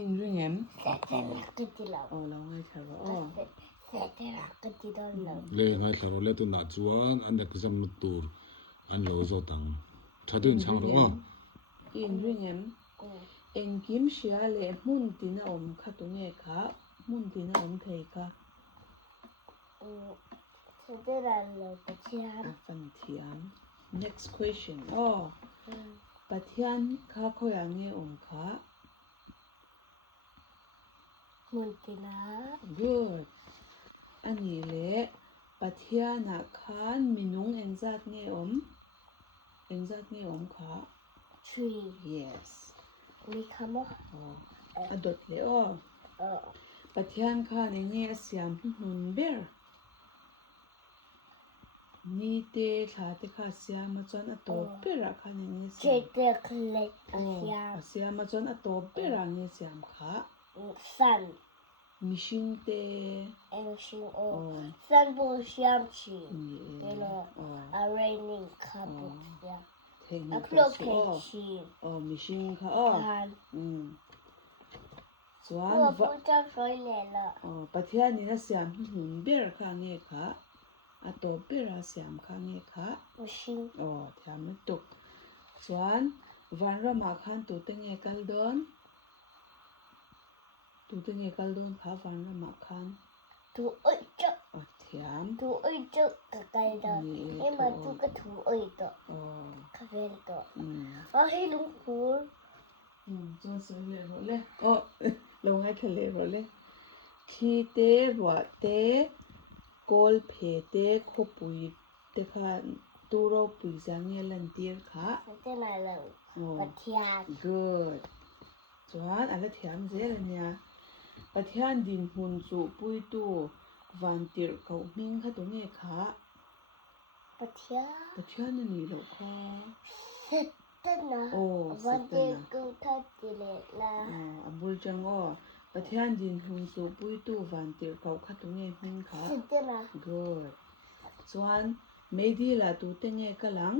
in ringem Setela kitilo. oh lo ngai tharo oh Setela kitilo lo. le ngai tharo le tu na chuan an exam nu tur an lo zo tang thadin chang ro in ringem en kim shia le mun tina om kha tu nge kha mun tina om thei kha Setela lo patian. afan thiam next question oh pathian kha khoya nge om kha Muntina. good ani le pathiana khan minung engzat nge om kha Tree. yes Mi kamo. oh adot le oh pathian khan nge asiam hun ber ni te tha te kha siam ma chon a to pera khan nge siam Chete klek oh asiam. asiam ma chon a to pera nge siam kha Sun. mishing te Ancient oh sun bo siam chi. yeah oh A raining couple. Yeah. theng A to clock si oh chi. oh mishing kha oh Tan. chuan Wo bu cha soi le lo. oh pathian ni na siam hun ber kha nge kha a to pera siam kha nge kha Machine. oh thiam na tuk chuan vanrama khan tu te nge kaldon kha vanrama khan Tu oi cha. oh thiam Tu oi cha ka kai da. Ni E ma to. tu ka tu oi to. oh Ka vel to. อืม Wa hi lung hu. จ้าสวยเลยโรเล่โอ้ลงให้ทะเลโรเล่ทีเตรัวเตโกลเพเตขปุยเตค่ะตูโรปุยจางเงลันเตียร์ค่ะ Sete na lo. โอ้ Patian. good จวนอะไรแถมเจเลยเนี่ยประเทศดินหุ่นสูปุยตูวันเตียร์เขามิงค่ะตรงนี้ค่ะ Patian. ประเทศนี่หรอค่ะ Sete na. Oh, Wan sete te na. ku ta ti le la. อับุลจังอ๋อประเทศดินหุ่นสูปุยตูวันเตียร์เขาค่ะตรงนี้มิงค่ะ Sete na. good ส่วนไม่ดีละตูเต็งเงกะหลัง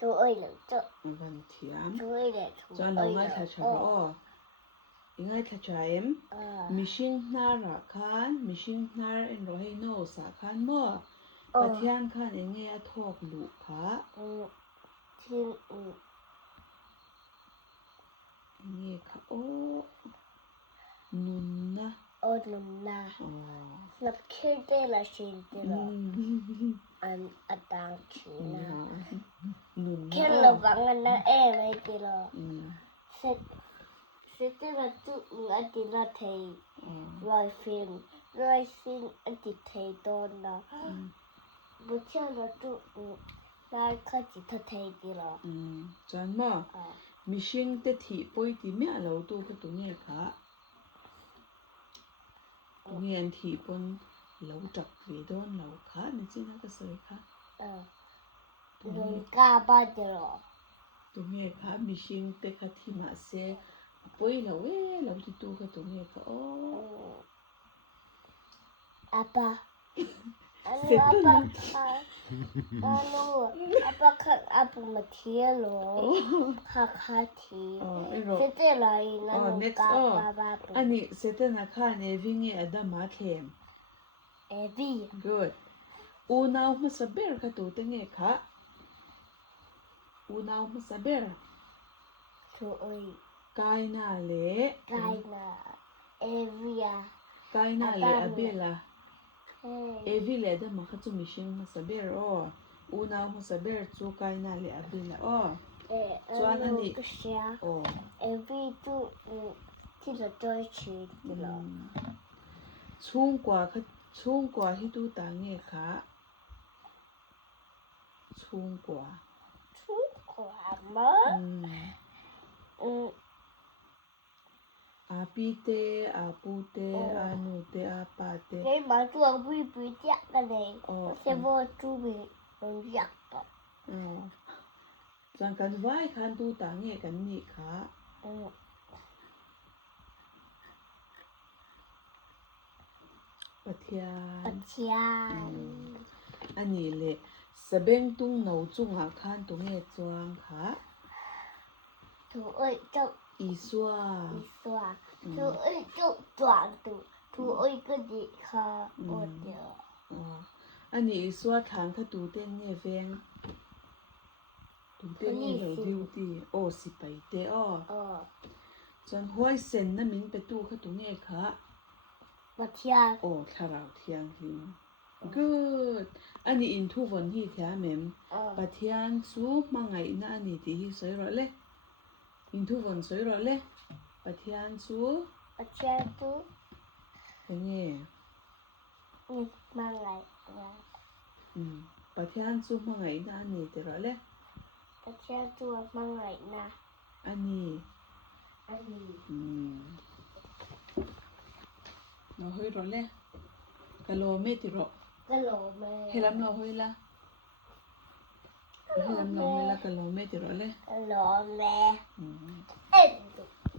Tu oi lo cha. วันเทียม Tu oi le tu. ส่วนเราง่ายทัชรอง่ายทัชเอ็มมิชิงนาระคานมิชิงนาร์เอ็นโรให้โนสาคานมั่วประเทศคานเองเงยทอกลูกค่ะ Tin เงยค่ะโอ้นุนนะ o num na. อ๋อ Snap kirte la shin ti อื lo. ม An atang chi na. นุน Ken นะ lo bangan na e mai ti lo. อืม Sete na tu nga ti la thei. อ๋อ Roi film. Roi sin anti thei don na. Bu cha na tu na kha chi tha thei ti lo. อืมจันมั่วมิชิงเตถีปุยตีเมียเราตัวก็ตัวเงี้ยค่ะตัวเงี้ยถีปนเราจับเวดอนเราค่ะนี่จริงนะก็สวยค่ะ Nung ka ba ti lo. ตัวเงี้ยค่ะมิชิงเตค่ะที่มาเสปุยเราเราที่ตัวก็ตัวเงี้ยค่ะโอ้ Apa? Ano Seto apa na. ka? Ano? Apa ka? Apa matiyelo? โอ้ Hakati. อ๋อไอ้เรา Sete lai na อ๋อ nung next ka อ๋อ ba ba อันนี้เสร็จนะค่ะเนี่ยวิ่งเงี้ยดามาเข็ม Evi. good อูนาวมาสเบร์ค่ะตัวเงี้ยค่ะอูนาวมาสเบร์ So oi. กายนาเละ Kai na. Evia. กายนาเละอเบล่ะ Hey. เอวิเลดมาขัดจุมิชิงมาสเบร์อ๋ออูนาวมาสเบร์จูกายนาเละอเบล่ะอ๋อ Ano ko siya? อ๋อ Evi tu ti lo toy chi ti lo. ช่วงกว่าที่ดูต่างเงี้ยค่ะช่วงกว่า Tu kwa ma. อาปีเตอาปูเตอานูเตอาปาเต Cái mà tôi bị chắc cái này. Sẽ vô chú bị giặc đó. อ๋อจังกันไหวคันดูต่างเงี้ยกันนี่ค่ะปะเทียน Bạch chàng. อันนี้เลยสเบงตุ้งเหนาจุงอาคานตรงเงี้ยจวงค่ะ Thủ ơi, châu อีสัว đi xòa. 图一就短度，图一个的哈，我的。 อ๋ออันนี้ส่วนทางถ้าดูเต้นเนี่ยแวงดูเต้นเนี่ยเราดิวดีโอ้สิไปเตอ้อ 哦， ส่วนห้อยเส้นน่ะมินไปตู้เขาตรงนี้ค่ะ 我天， โอ้คาราเทียงหิม good อันนี้อินทุวันที่แท้แม่ม 哦 ปะเทียนสูมาไงนะอันนี้ที่สวยรอเลยอินทุวันสวยรอเลยปะเทียนสู 我天都， เป็นไง 你妈来了， ปะเทียนสูมาไงนะอันนี้เดี๋ยวรอเลย 我天都妈来呢， อันนี้ 阿姨， เราเฮ้ยรอเลยกะโลเมติรอ 个老妹， เฮลัมเราเฮ้ยละเฮลัมเราเฮ้ยละกะโลเมติรอเลย 个老妹， อืม